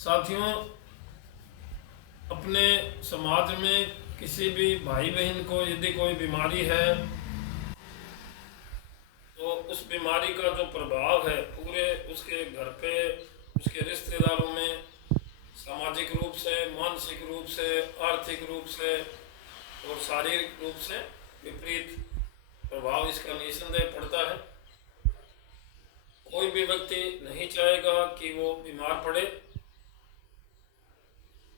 साथियों, अपने समाज में किसी भी भाई बहन को यदि कोई बीमारी है तो उस बीमारी का जो प्रभाव है पूरे उसके घर पे, उसके रिश्तेदारों में, सामाजिक रूप से, मानसिक रूप से, आर्थिक रूप से और शारीरिक रूप से विपरीत प्रभाव इसका निस्संदेह पड़ता है। कोई भी व्यक्ति नहीं चाहेगा कि वो बीमार पड़े।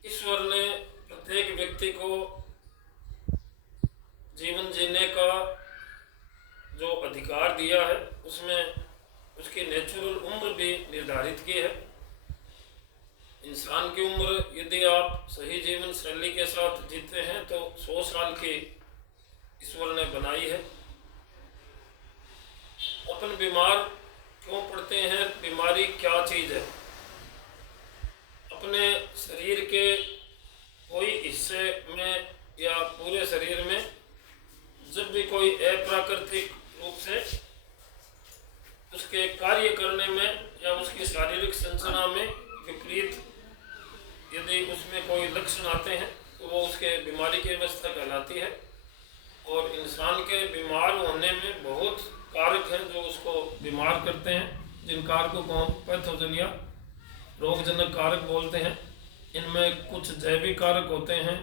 ईश्वर ने प्रत्येक व्यक्ति को जीवन जीने का जो अधिकार दिया है उसमें उसकी नेचुरल उम्र भी निर्धारित की है। इंसान की उम्र यदि आप सही जीवन शैली के साथ जीते हैं तो 100 साल की ईश्वर ने बनाई है। अपन बीमार क्यों पड़ते हैं, बीमारी क्या चीज़ है? अपने शरीर के कोई हिस्से में या पूरे शरीर में जब भी कोई अप्राकृतिक रूप से उसके कार्य करने में या उसकी शारीरिक संरचना में विपरीत यदि उसमें कोई लक्षण आते हैं तो वो उसके बीमारी की अवस्था कहलाती है। और इंसान के बीमार होने में बहुत कारक हैं जो उसको बीमार करते हैं, जिन कारकों को हम पैथोजन या रोगजनक कारक बोलते हैं। इनमें कुछ जैविक कारक होते हैं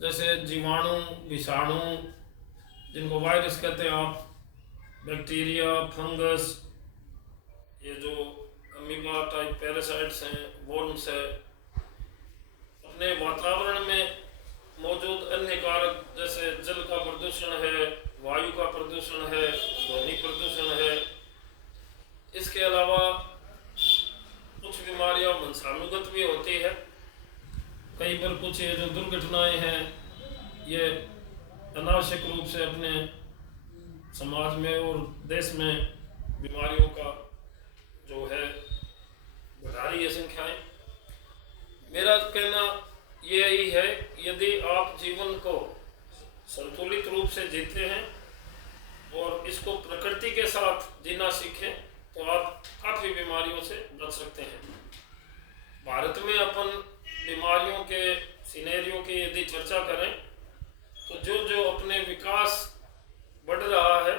जैसे जीवाणु, विषाणु, जिनको वायरस कहते हैं आप, बैक्टीरिया, फंगस, ये जो अमीबा टाइप पैरासाइट्स हैं, वर्म्स है। अपने वातावरण में मौजूद अन्य कारक जैसे जल का प्रदूषण है, वायु का प्रदूषण है, ध्वनि प्रदूषण है। इसके अलावा कुछ बीमारियां वंशानुगत भी होती है। कई बार कुछ ये जो दुर्घटनाएं हैं ये अनावश्यक रूप से अपने समाज में और देश में बीमारियों का जो है बढ़ा रही है संख्याएं। मेरा कहना यही है, यदि आप जीवन को संतुलित रूप से जीते हैं और इसको प्रकृति के साथ जीना सीखें तो आप काफ़ी बीमारियों से बच सकते हैं। भारत में अपन बीमारियों के सिनेरियो की यदि चर्चा करें तो जो जो अपने विकास बढ़ रहा है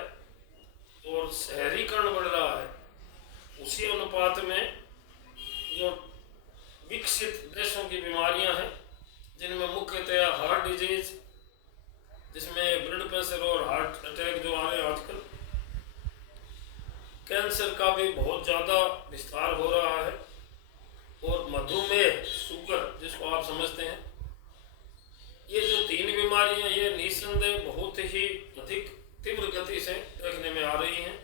और शहरीकरण बढ़ रहा है उसी अनुपात में जो विकसित देशों की बीमारियां हैं जिनमें मुख्यतया हार्ट डिजीज, जिसमें ब्लड प्रेशर और हार्ट अटैक जो आ रहे हैं आजकल, कैंसर का भी बहुत ज़्यादा विस्तार हो रहा है और मधुमेह, शुगर जिसको आप समझते हैं, ये जो 3 बीमारियां ये निस्संदेह बहुत ही अधिक तीव्र गति से देखने में आ रही हैं।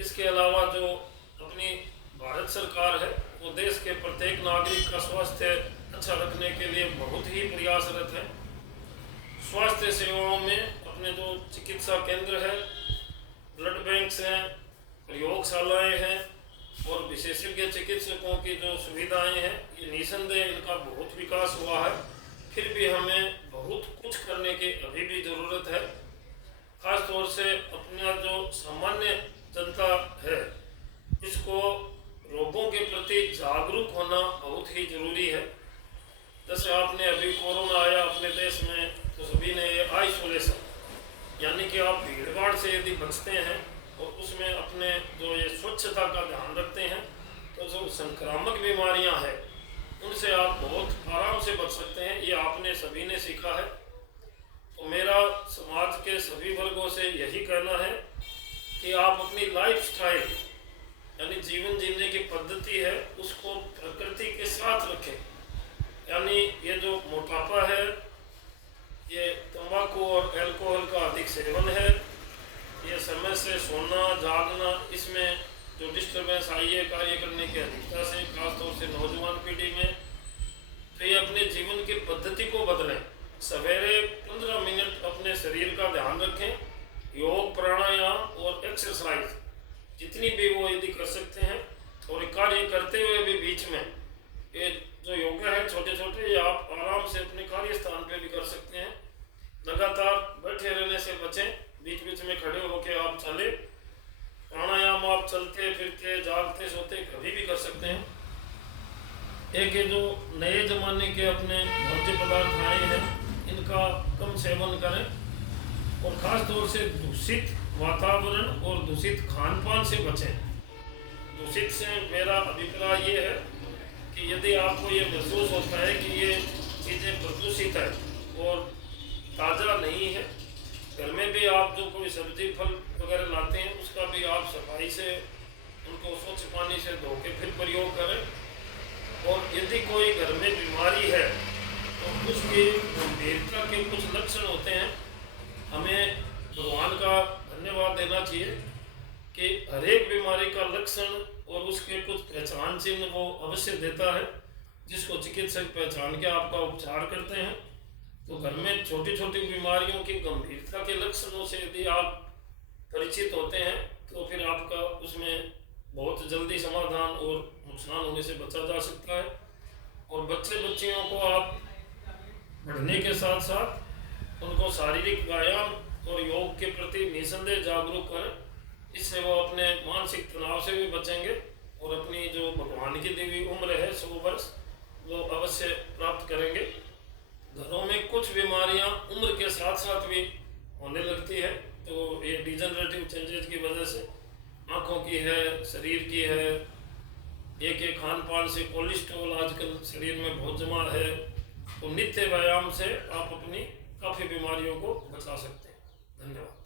इसके अलावा जो अपनी भारत सरकार है वो देश के प्रत्येक नागरिक का स्वास्थ्य अच्छा रखने के लिए बहुत ही प्रयासरत है। स्वास्थ्य सेवाओं में अपने जो चिकित्सा केंद्र है, ब्लड बैंक्स हैं, प्रयोगशालाएं हैं और विशेषज्ञ चिकित्सकों की जो सुविधाएं हैं, ये निस्संदेह इनका बहुत विकास हुआ है। फिर भी हमें बहुत कुछ करने की अभी भी ज़रूरत है। खास तौर से अपना जो सामान्य जनता है इसको रोगों के प्रति जागरूक होना बहुत ही ज़रूरी है। जैसे आपने अभी कोरोना आया अपने देश में तो सभी ने ये आइसोलेशन यानी कि आप भीड़ भाड़ से यदि बचते हैं और उसमें अपने जो ये स्वच्छता का ध्यान रखते हैं तो जो संक्रामक बीमारियां हैं उनसे आप बहुत आराम से बच सकते हैं। ये आपने सभी ने सीखा है। तो मेरा समाज के सभी वर्गों से यही कहना है कि आप अपनी लाइफस्टाइल यानी जीवन जीने की पद्धति है उसको प्रकृति के साथ रखें। यानी ये जो मोटापा है, ये तंबाकू और अल्कोहल का अधिक सेवन है, ये समय से सोना जागना, इसमें जो डिस्टर्बेंस आई है कार्य करने की अधिकता से, खासतौर से नौजवान पीढ़ी में, तो ये अपने जीवन की पद्धति को बदलें। सवेरे 15 मिनट अपने शरीर का ध्यान रखें, योग, प्राणायाम और एक्सरसाइज जितनी भी वो यदि कर सकते हैं, और कार्य करते हुए भी बीच में ये जो योगा है छोटे छोटे, ये आप आराम से अपने कार्य स्थान पे भी कर सकते हैं। लगातार बैठे रहने से बचें, बीच बीच में खड़े होकर आप चलें। प्राणायाम आप चलते फिरते जागते सोते कभी भी कर सकते हैं। एक ये जो नए ज़माने के अपने भोज्य पदार्थ आए हैं, इनका कम सेवन करें और ख़ास तौर से दूषित वातावरण और दूषित खान पान से बचें। दूषित से मेरा अभिप्राय ये है कि यदि आपको ये महसूस होता है कि ये चीज़ें प्रदूषित है और ताज़ा नहीं है, घर में भी आप जो कोई सब्जी फल वगैरह लाते हैं उसका भी आप सफाई से उनको स्वच्छ पानी से धो के फिर प्रयोग करें। और यदि कोई घर में बीमारी है तो उसकी गंभीरता के कुछ लक्षण होते हैं, हमें भगवान का धन्यवाद देना चाहिए कि हर एक बीमारी का लक्षण और उसके कुछ पहचान चिन्ह वो अवश्य देता है, जिसको चिकित्सक पहचान के आपका उपचार करते हैं। तो घर में छोटी छोटी बीमारियों की गंभीरता के लक्षणों से यदि आप परिचित होते हैं तो फिर आपका उसमें बहुत जल्दी समाधान और नुकसान होने से बचा जा सकता है। और बच्चे बच्चियों को आप पढ़ने के साथ साथ उनको शारीरिक व्यायाम और योग के प्रति निसंदेह जागरूक करें। इससे वो अपने मानसिक तनाव से भी बचेंगे और अपनी जो भगवान की दी हुई उम्र है 100 वर्ष वो अवश्य प्राप्त करेंगे। घरों में कुछ बीमारियां उम्र के साथ साथ भी होने लगती है, तो ये डिजनरेटिव चेंजेस की वजह से आँखों की है, शरीर की है, एक खान पान से कोलेस्ट्रॉल आजकल शरीर में बहुत जमा है। तो नित्य व्यायाम से आप अपनी काफ़ी बीमारियों को बचा सकते हैं। धन्यवाद।